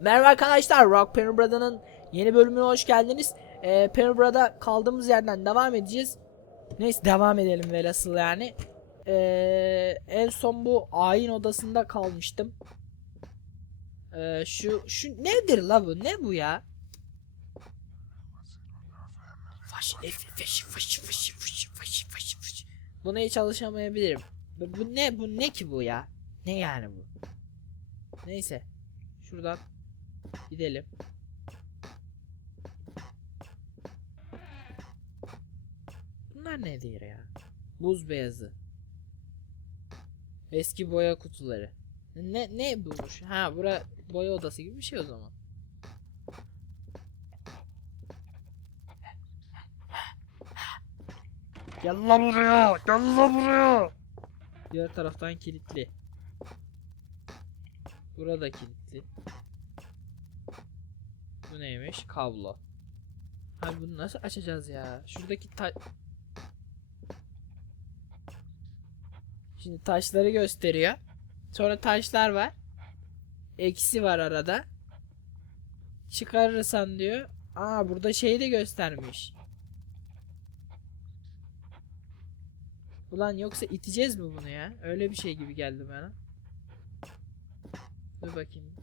Merhaba arkadaşlar Rock Penubra'danın yeni bölümüne hoş geldiniz. Ee, Penubra'da kaldığımız yerden devam edeceğiz. Neyse devam edelim velhasıl yani. Ee, en son bu ayin odasında kalmıştım. Ee, şu şu nedir la bu? Ne bu ya? Faş, faş, faş, faş, faş, faş, faş, faş. Buna hiç alışamayabilirim. Bu, bu ne bu ne ki bu ya? Ne yani bu? Neyse. Şuradan gidelim. Bunlar nedir ya? Buz beyazı. Eski boya kutuları. Ne ne bulmuş? Ha bura boya odası gibi bir şey o zaman. Gel lan buraya. Gel lan buraya. Diğer taraftan kilitli. Burada kilitli. Bu neymiş? Kablo. Abi bunu nasıl açacağız ya? Şuradaki ta... Şimdi taşları gösteriyor. Sonra taşlar var. Eksi var arada. Çıkarırsan diyor. Aa burada şeyi de göstermiş. Ulan yoksa iteceğiz mi bunu ya? Öyle bir şey gibi geldi bana. Dur bakayım.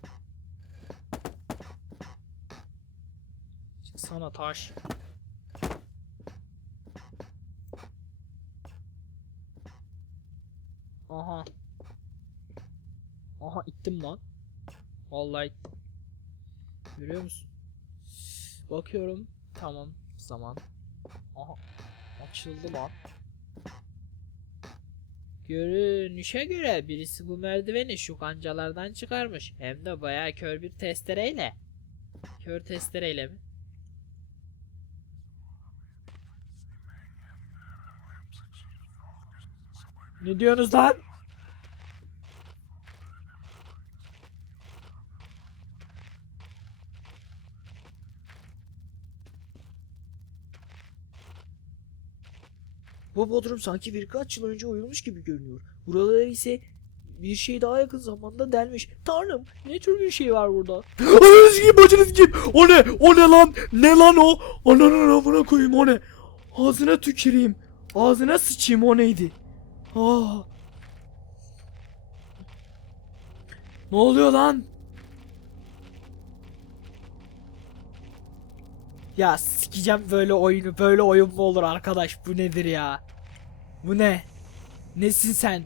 Çıksana taş. Aha. Aha ittim lan. Vallahi. Görüyor musun? Bakıyorum. Tamam. Zaman. Aha. Açıldı lan. Görünüşe göre birisi bu merdiveni şu kancalardan çıkarmış. Hem de bayağı kör bir testereyle. Kör testereyle mi? Ne diyorsunuz lan? Bu bodrum sanki birkaç yıl önce oyulmuş gibi görünüyor. Buraları ise bir şey daha yakın zamanda delmiş. Tanrım ne tür bir şey var burada? Ananı sikeyim bacını sikeyim. O ne? O ne lan? Ne lan o? Ananı amına koyayım o ne? Ağzına tüküreyim. Ağzına sıçayım o neydi? Aa. Ne oluyor lan? Ya sikeceğim böyle oyunu. Böyle oyun mu olur arkadaş? Bu nedir ya? Bu ne? Nesin sen?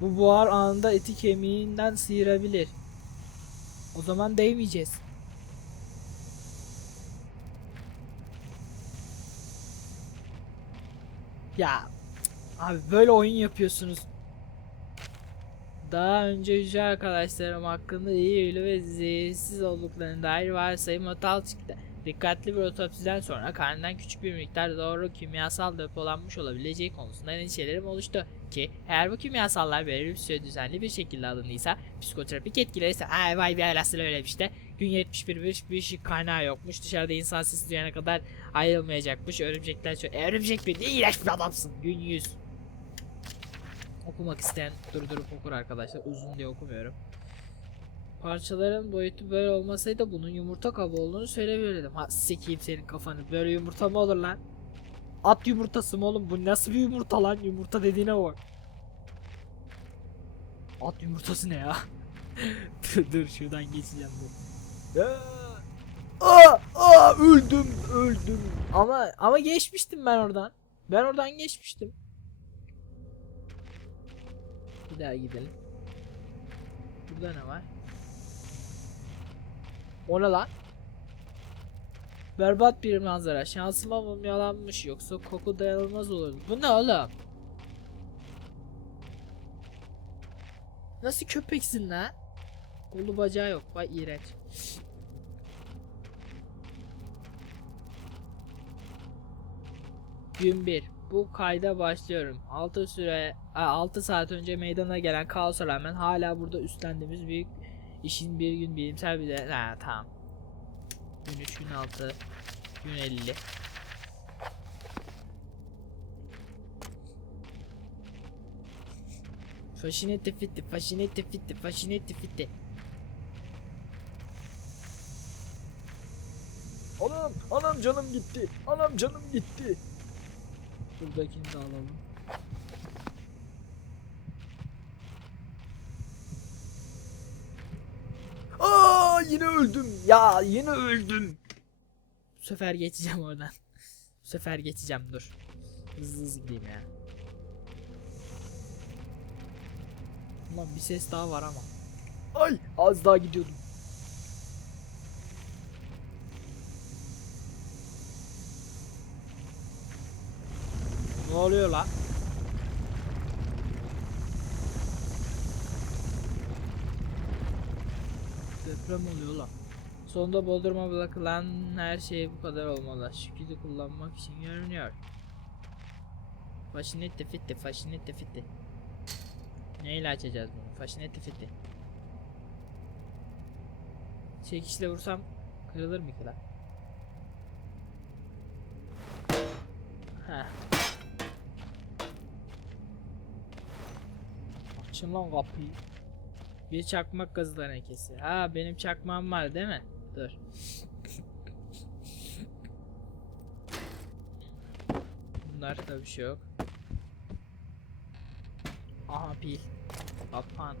Bu buhar anında eti kemiğinden sıyırabilir. O zaman değmeyeceğiz. Ya abi böyle oyun yapıyorsunuz. Daha önce yüce arkadaşlarım hakkında iyi ve zehirsiz olduklarına dair varsayım hatalı çıktı. Dikkatli bir otopsiden sonra karnından küçük bir miktar doğru kimyasal depolanmış olabileceği konusunda endişelerim oluştu. Ki eğer bu kimyasallar belirli bir süre düzenli bir şekilde alındıysa psikotrapik etkileri ise ay vay bir alasıyla öyle işte. Gün 71 bir, bir ışık kaynağı yokmuş. Dışarıda insan sesi duyana kadar ayrılmayacakmış. Örümcekler çok... E, örümcek bir iğrenç bir adamsın. Gün 100. Okumak isteyen durdurup okur arkadaşlar. Uzun diye okumuyorum. Parçaların boyutu böyle olmasaydı bunun yumurta kabı olduğunu söyleyebilirdim. Ha sikeyim senin kafanı. Böyle yumurta mı olur lan? At yumurtası mı oğlum? Bu nasıl bir yumurta lan? Yumurta dediğine bak. At yumurtası ne ya? dur, dur şuradan geçeceğim dur. Aa, aa, öldüm öldüm. Ama ama geçmiştim ben oradan. Ben oradan geçmiştim. Bir daha gidelim. Burada ne var? O ne lan? Berbat bir manzara. Şansıma mumyalanmış yoksa koku dayanılmaz olurdu. Bu ne oğlum? Nasıl köpeksin lan? Kolu bacağı yok. Vay iğrenç. Gün 1. Bu kayda başlıyorum. 6 süre 6 saat önce meydana gelen kaosa rağmen hala burada üstlendiğimiz büyük işin bir gün bilimsel bir de ha tamam. Gün 3 gün 6 gün 50. Faşinette fitti, faşinette fitti, faşinette fitti. Anam, anam canım gitti. Anam canım gitti. Buradakini de alalım. Aa yine öldüm. Ya yine öldüm. Bu sefer geçeceğim oradan. Bu sefer geçeceğim dur. Hızlı hızlı gideyim ya. Ulan bir ses daha var ama. Ay az daha gidiyordum. Ne oluyor lan? Deprem oluyor lan. Sonunda Bodrum'a bırakılan her şey bu kadar olmalı. Şükürü kullanmak için görünüyor. Faşinette fitti, faşinette fitti. Neyle açacağız bunu? Faşinette fitti. Çekişle vursam kırılır mı ki lan? Heh. Açın lan kapıyı. Bir çakmak gazı tenekesi. Ha benim çakmağım var değil mi? Dur. Bunlarda bir şey yok. Aha pil. Kapan.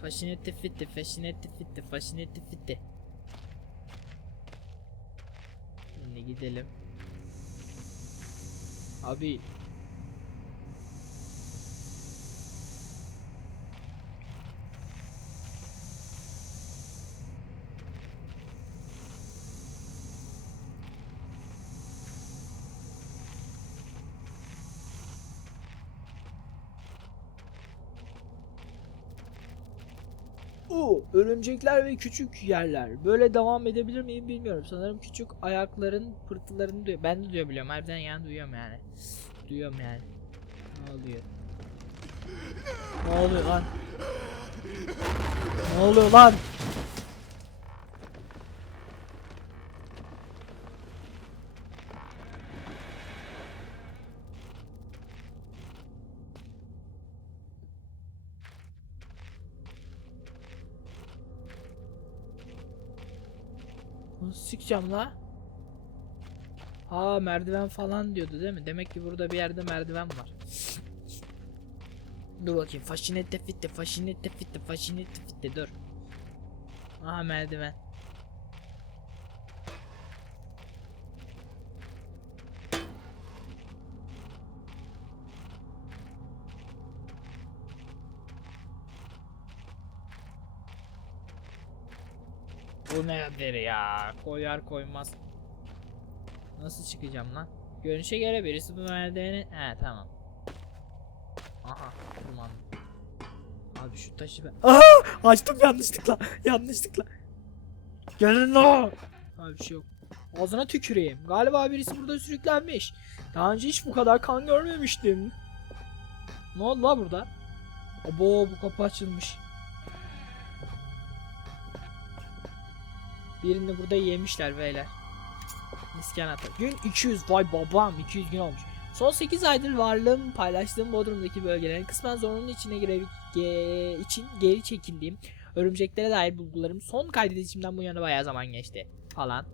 Faşinetti fitti, faşinetti fitti, faşinetti fitti. Şimdi gidelim. Abi Oo, örümcekler ve küçük yerler. Böyle devam edebilir miyim bilmiyorum. Sanırım küçük ayakların pırtılarını duyuyor. Ben de duyabiliyorum. Harbiden yani duyuyorum yani. Duyuyorum yani. Ne oluyor? Ne oluyor lan? Ne oluyor lan? Nasıl çıkacağım la? Aa merdiven falan diyordu değil mi? Demek ki burada bir yerde merdiven var. Dur bakayım. Faşinette fitte, faşinette fitte, faşinette fitte dur. Aha merdiven. Nedir ya? Koyar koymaz. Nasıl çıkacağım lan? Görünüşe göre birisi bu merdiveni... He tamam. Aha tamam. Abi şu taşı ben... Aha açtım yanlışlıkla. Yanlışlıkla. Gelin la. Abi bir şey yok. Ağzına tüküreyim. Galiba birisi burada sürüklenmiş. Daha önce hiç bu kadar kan görmemiştim. Ne oldu la burada? Abo bu kapı açılmış. Birini burada yemişler beyler. Misken ata. Gün 200 vay babam 200 gün olmuş. Son 8 aydır varlığım paylaştığım Bodrum'daki bölgelerin kısmen zorunun içine gire ge- için geri çekildiğim örümceklere dair bulgularım son kaydedişimden bu yana bayağı zaman geçti falan.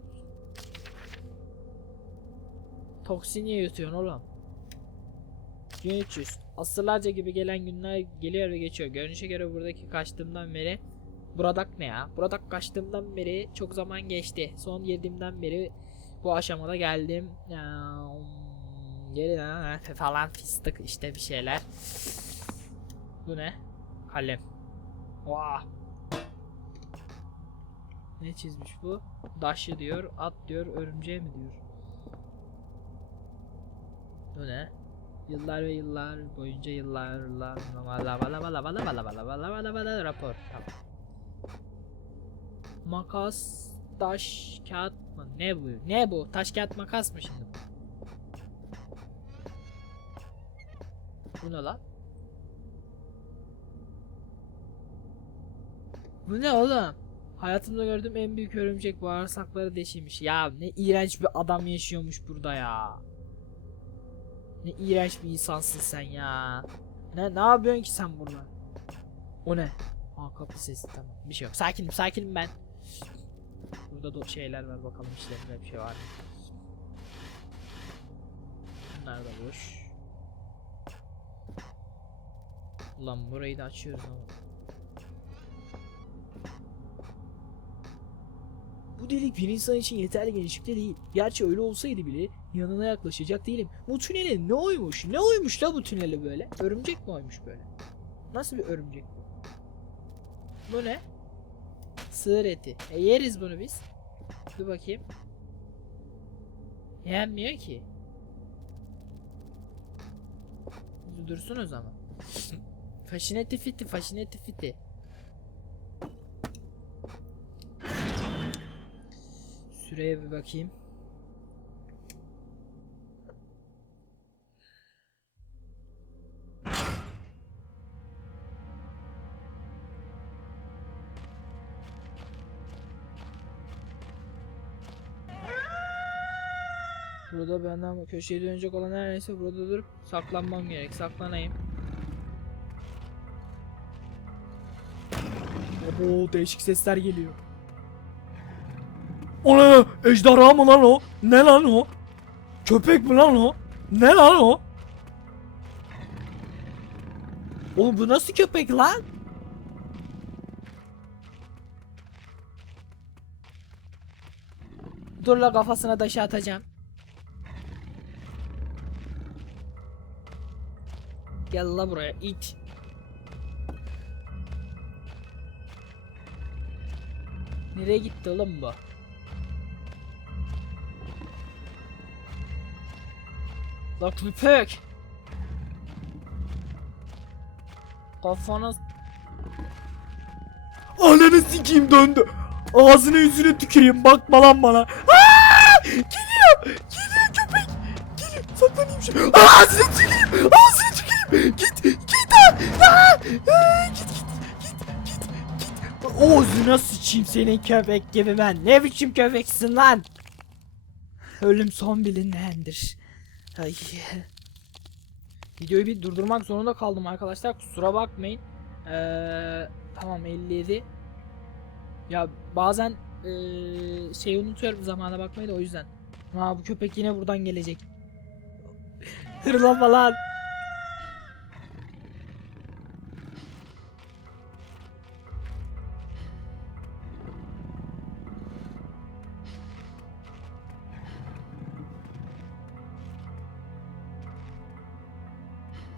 Toksin niye yutuyorsun oğlum? Gün 300. Asırlarca gibi gelen günler geliyor ve geçiyor. Görünüşe göre buradaki kaçtığımdan beri Buradak ne ya? Buradak kaçtığımdan beri çok zaman geçti. Son girdiğimden beri bu aşamada geldim. Um, Geri falan fıstık işte bir şeyler. Bu ne? Kalem. Vah. Ne çizmiş bu? Daşı diyor, at diyor, örümceğe mi diyor? Bu ne? Yıllar ve yıllar boyunca yıllarla bala bala bala bala bala bala bala bala bala rapor. Tamam. Makas, taş, kağıt mı? Ne bu? Ne bu? Taş, kağıt, makas mı şimdi bu? Bu ne lan? Bu ne oğlum? Hayatımda gördüğüm en büyük örümcek bağırsakları deşilmiş. Ya ne iğrenç bir adam yaşıyormuş burada ya. Ne iğrenç bir insansın sen ya. Ne ne yapıyorsun ki sen burada? O ne? Aa kapı sesi tamam. Bir şey yok. Sakinim sakinim ben. Burada da şeyler var bakalım işlerinde bir şey var mı? Bunlar da boş. Ulan burayı da açıyoruz ama. Bu delik bir insan için yeterli genişlikte değil. Gerçi öyle olsaydı bile yanına yaklaşacak değilim. Bu tünele ne oymuş? Ne oymuş la bu tünele böyle? Örümcek mi oymuş böyle? Nasıl bir örümcek bu? Bu ne? Sığır eti. E yeriz bunu biz. Dur bakayım. Yenmiyor ki. Dursun o zaman. faşineti fiti, faşineti fiti. Süreye bir bakayım. Burada benden köşeye dönecek olan her neyse burada durup saklanmam gerek. Saklanayım. Oo değişik sesler geliyor. O ne? Ejderha mı lan o? Ne lan o? Köpek mi lan o? Ne lan o? Oğlum bu nasıl köpek lan? Dur la kafasına taşı atacağım. Gel la buraya it. Nereye gitti oğlum bu? La köpek. Kafana Ananı sikeyim döndü. Ağzına yüzüne tüküreyim bakma lan bana. Aa! Geliyor. Geliyor köpek. Geliyor. Saklanayım şu. Ağzına tüküreyim. Ağzına tüküreyim. Git. Git. Aa! Aa! Git git. Git. Git. Git. Ağzına sıçayım senin köpek gibi ben. Ne biçim köpeksin lan? Ölüm son bilinendir. Ay. Videoyu bir durdurmak zorunda kaldım arkadaşlar. Kusura bakmayın. Ee, tamam 57. Ya bazen ee, şey unutuyorum zamana bakmayı da o yüzden. Ha bu köpek yine buradan gelecek. Hırlama lan.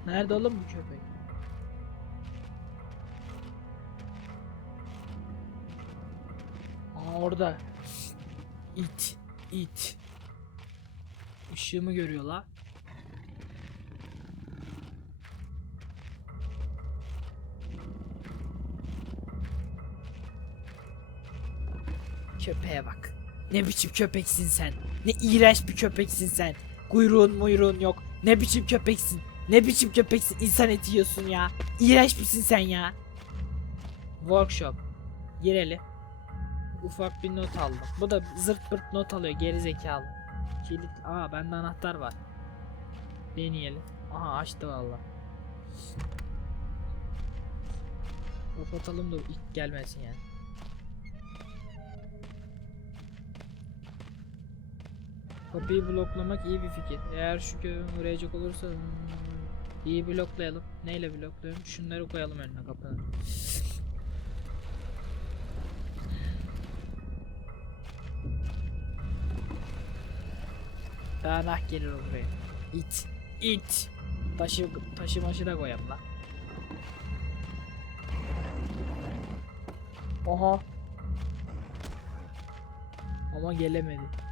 Nerede oğlum bu köpek? Aa orada. İt, it. Işığımı görüyor la. Köpeğe bak. Ne biçim köpeksin sen? Ne iğrenç bir köpeksin sen. Kuyruğun muyruğun yok. Ne biçim köpeksin? Ne biçim köpeksin? İnsan eti yiyorsun ya. İğrenç misin sen ya? Workshop. Girelim. Ufak bir not aldım. Bu da zırt pırt not alıyor geri zekalı. Kilit. Aa bende anahtar var. Deneyelim. Aha açtı valla. Kapatalım da ilk gelmesin yani. Kapıyı bloklamak iyi bir fikir. Eğer şu köyün uğrayacak olursa hmm, iyi bloklayalım. Neyle bloklayalım? Şunları koyalım önüne kapının. Daha nah gelir o buraya. İt. İt. Taşı, taşı maşı da koyalım lan. Oha. Ama gelemedi.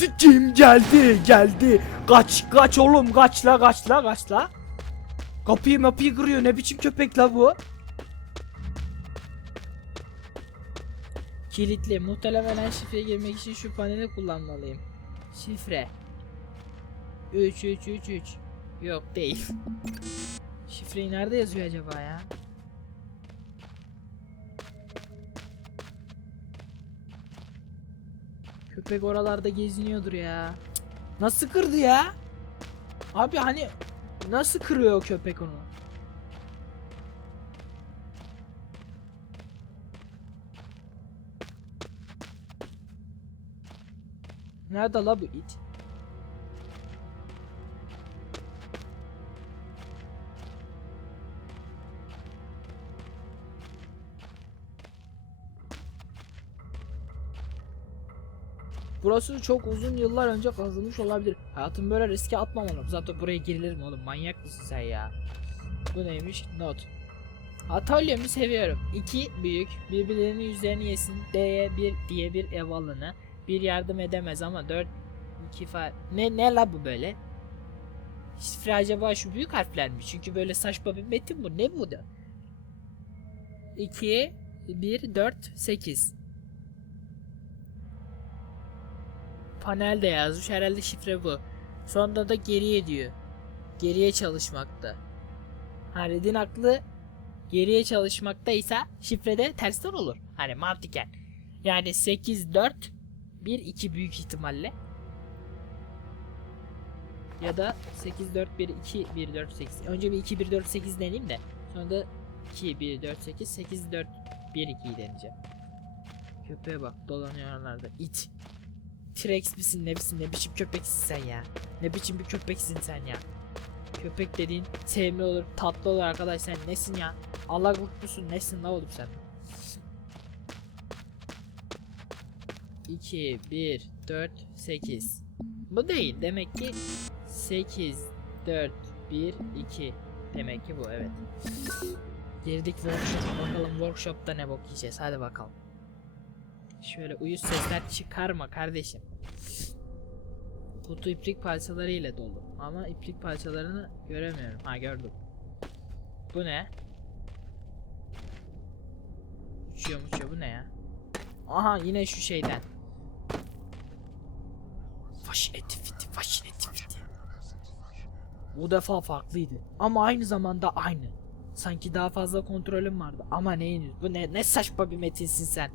Sikeyim geldi geldi. Kaç kaç oğlum kaç la kaç la kaç la. Kapıyı mapıyı kırıyor ne biçim köpek la bu. Kilitli. Muhtemelen şifreye girmek için şu paneli kullanmalıyım. Şifre. 3 3 3 3. Yok değil. Şifreyi nerede yazıyor acaba ya? Köpek oralarda geziniyordur ya. Nasıl kırdı ya? Abi hani nasıl kırıyor o köpek onu? Nerede la bu it? Burası çok uzun yıllar önce kazılmış olabilir. Hayatım böyle riske atmamalım. Zaten buraya girilir mi oğlum? Manyak mısın sen ya? Bu neymiş? Not. Atölyemi seviyorum. İki büyük birbirlerinin yüzlerini yesin. D'ye bir diye bir ev alanı. Bir yardım edemez ama dört iki fa... Ne ne la bu böyle? Şifre acaba şu büyük harfler mi? Çünkü böyle saçma bir metin bu. Ne bu da? 2 1 4 8 Panelde yazmış. Herhalde şifre bu. Sonunda da geriye diyor. Geriye çalışmakta. Ha Red'in aklı geriye çalışmaktaysa şifrede tersten olur. Hani mantıken. Yani 8 4 1 2 büyük ihtimalle. Ya da 8 4 1 2 1 4 8. Önce bir 2 1 4 8 deneyeyim de. Sonra da 2 1 4 8 8 4 1 2'yi deneyeceğim. Köpeğe bak dolanıyor oralarda. it. T-Rex misin ne misin ne biçim köpeksin sen ya. Ne biçim bir köpeksin sen ya. Köpek dediğin sevimli olur tatlı olur arkadaş sen nesin ya. Allah kurtlusun nesin la oğlum sen. 2 1 4 8 Bu değil demek ki 8 4 1 2 Demek ki bu evet. Girdik workshop'a bakalım workshop'ta ne bok yiyeceğiz hadi bakalım. Şöyle uyuz sesler çıkarma kardeşim. Kutu iplik parçaları ile dolu. Ama iplik parçalarını göremiyorum. Ha gördüm. Bu ne? Uçuyor uçuyor bu ne ya? Aha yine şu şeyden. Fashinetifiti, fashinetifiti. Bu defa farklıydı. Ama aynı zamanda aynı. Sanki daha fazla kontrolüm vardı. Ama neyin? Bu ne, ne saçma bir metinsin sen.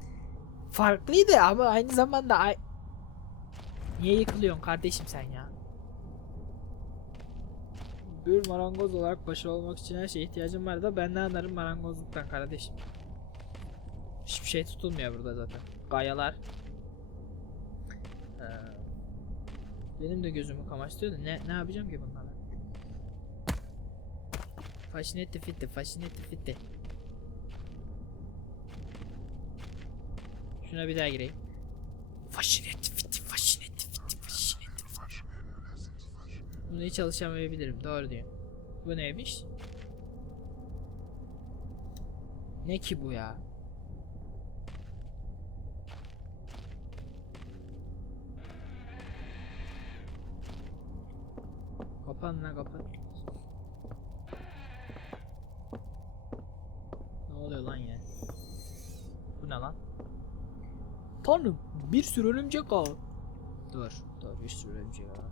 Farklıydı ama aynı zamanda ay... Niye yıkılıyorsun kardeşim sen ya? Bir marangoz olarak başarılı olmak için her şeye ihtiyacım var da ben ne anlarım marangozluktan kardeşim. Hiçbir şey tutulmuyor burada zaten. Gayalar. Ee, benim de gözümü kamaştırıyor da ne, ne yapacağım ki bunlarla? Fascinetti fitti, fascinetti fitti. Şuna bir daha gireyim. Fascinetti fitti, fascinetti fitti, fascinetti Bunu hiç çalışamayabilirim, doğru diyor. Bu neymiş? Ne ki bu ya? Kapan lan kapan. Ne oluyor lan ya? Bu ne lan? Tanrım bir sürü örümcek ağ. Dur dur bir sürü örümcek ağ.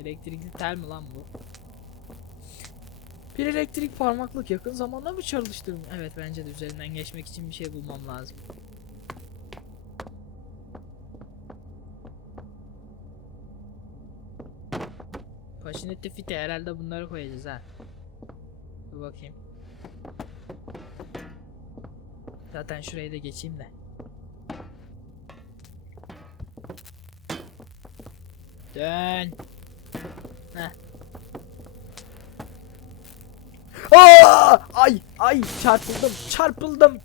Elektrikli tel mi lan bu? Bir elektrik parmaklık yakın zamanda mı çalıştırdım? Evet bence de üzerinden geçmek için bir şey bulmam lazım. Paşinette fite herhalde bunları koyacağız ha. Dur bakayım. Zaten şurayı da geçeyim de. Dön. Heh. Aa! Ay ay çarpıldım çarpıldım.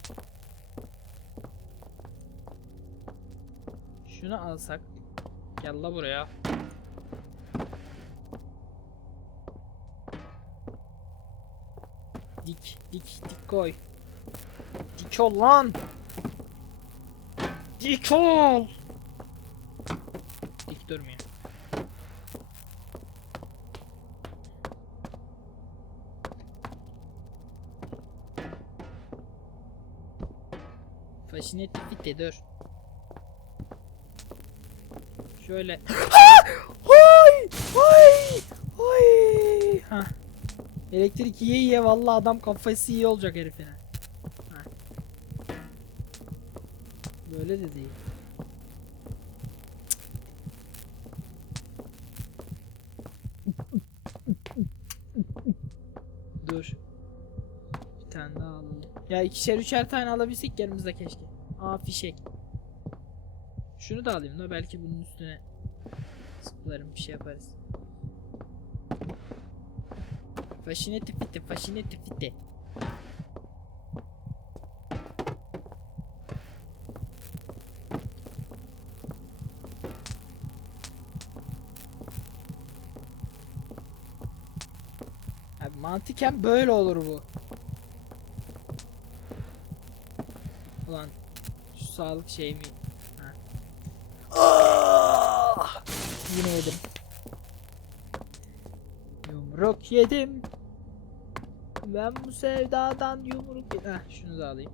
Şunu alsak. Gel la buraya. Dik dik dik koy. Dik ol lan. Dik ol. Dik durmuyor. Fascinetti fitte dur. Şöyle. Hay! Hay! Elektrik yiye yiye valla adam kafası iyi olacak herif yani. Heh. Böyle de değil. Dur. Bir tane daha alalım. Ya ikişer üçer tane alabilsek yanımızda keşke. Aa fişek. Şunu da alayım da belki bunun üstüne sıklarım bir şey yaparız. Faşine tifiti, faşine tifiti. Abi mantıken böyle olur bu. Ulan şu sağlık şey mi? Ah! Yine yedim. Yumruk yedim. Ben bu sevdadan yumruk. Heh, şunu da alayım.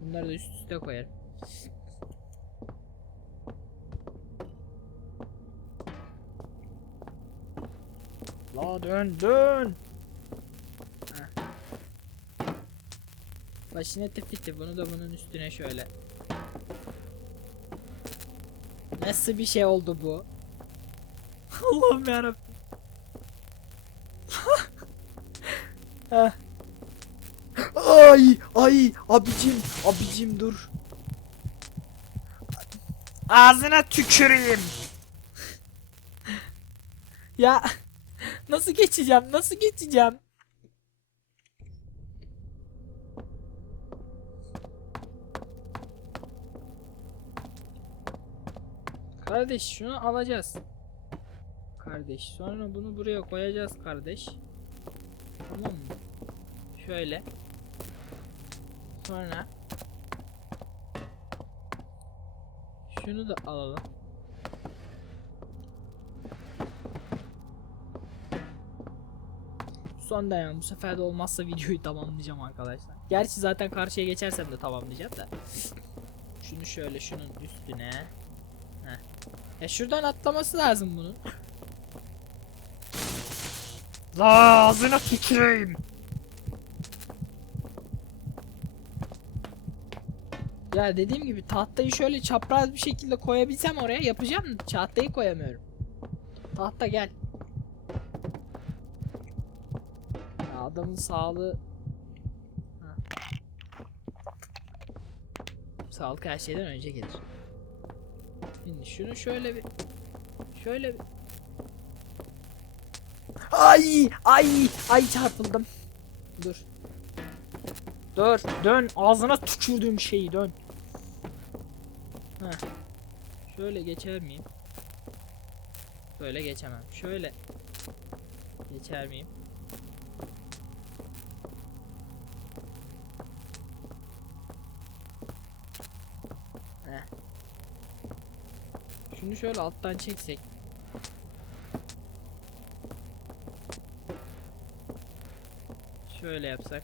Bunları da üst üste koyarım. La dön dön. Başına tifiti bunu da bunun üstüne şöyle. Nasıl bir şey oldu bu? Allah'ım yarabbim. Heh. Ay ay abicim abicim dur. Ağzına tüküreyim. ya nasıl geçeceğim? Nasıl geçeceğim? Kardeş şunu alacağız. Kardeş sonra bunu buraya koyacağız kardeş. Tamam mı? Şöyle. Sonra şunu da alalım. Son dayan bu sefer de olmazsa videoyu tamamlayacağım arkadaşlar. Gerçi zaten karşıya geçersem de tamamlayacağım da. Şunu şöyle şunun üstüne. Heh. Ya şuradan atlaması lazım bunun. La ağzına tüküreyim. Ya dediğim gibi tahtayı şöyle çapraz bir şekilde koyabilsem oraya yapacağım. Tahtayı koyamıyorum. Tahta gel. Ya adamın sağlığı Ha. Sağlık her şeyden önce gelir. Şimdi şunu şöyle bir şöyle bir Ay ay ay çarpıldım. dur. Dur, dön ağzına tükürdüğüm şeyi dön. Şöyle geçer miyim? Böyle geçemem. Şöyle geçer miyim? Heh. Şunu şöyle alttan çeksek. Şöyle yapsak.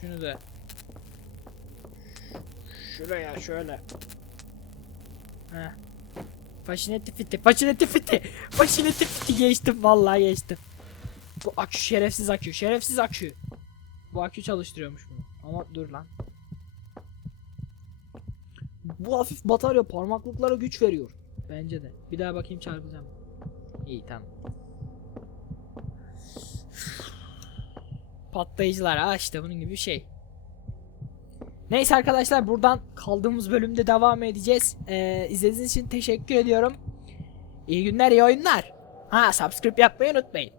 Şunu da şuraya şöyle. Heh. Paşineti fiti, paşineti fiti, paşineti fiti geçtim vallahi geçtim. Bu akü şerefsiz akü, şerefsiz akü. Bu akü çalıştırıyormuş bunu. Ama dur lan. Bu hafif batarya parmaklıklara güç veriyor. Bence de. Bir daha bakayım çarpacağım. İyi tamam. Patlayıcılar ha işte bunun gibi bir şey. Neyse arkadaşlar buradan kaldığımız bölümde devam edeceğiz. Ee, izlediğiniz için teşekkür ediyorum. İyi günler iyi oyunlar. Ha subscribe yapmayı unutmayın.